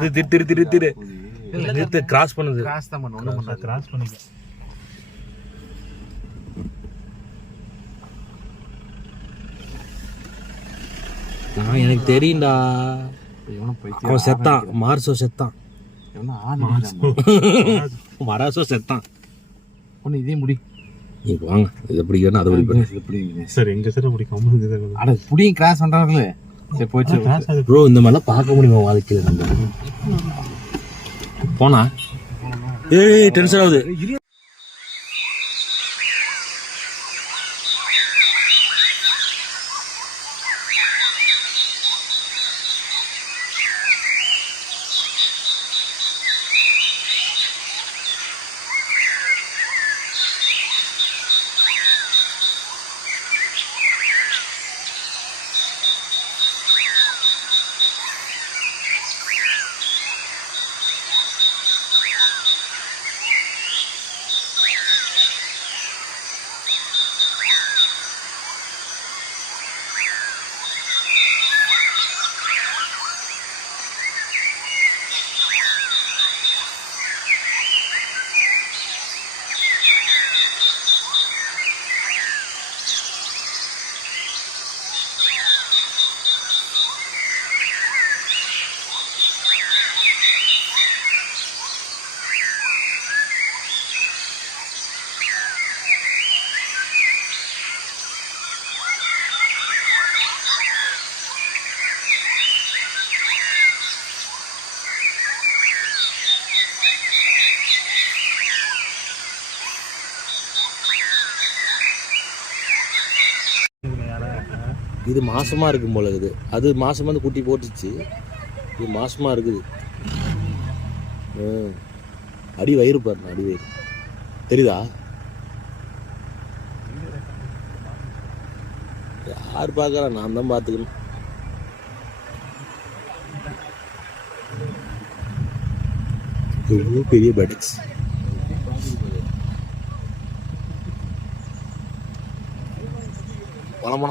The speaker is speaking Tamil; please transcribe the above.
திரு கிராஸ் பண்ணுது. கிராஸ் தான் பண்ணு, ஒன்றும் பண்ணாது. கிராஸ் பண்ணிக்க. எனக்கு தெரியும்டா. அவன் செத்தான், மார்சோ செத்தான், மராசோ செத்தான். ஒன்று இதே முடி. நீ வாங்க, இதை பிடிக்கணும், அதை பிடிப்பேன். சார் எங்க சார் பிடிக்கும்? அட புடியும் கிராஸ் பண்றாங்களே. சரி போச்சு ப்ரோ. இந்த மாதிரிலாம் பார்க்க முடியுமா வாழ்க்கையில்? நம்ம போனா ஏய் டென்ஷன் ஆகுது. இது மாசமா இருக்கும் போல இருக்குது. அது மாசமா வந்து குட்டி போட்டுச்சு. இது மாசமா இருக்குது. அடி வயிறு பாருங்க, அடி வயிறு தெரியுதா? யார் பார்க்கறா? நான் தான் பார்த்துக்கணும். எவ்வளோ பெரிய பேட்ஸ். போனா